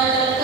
Dr.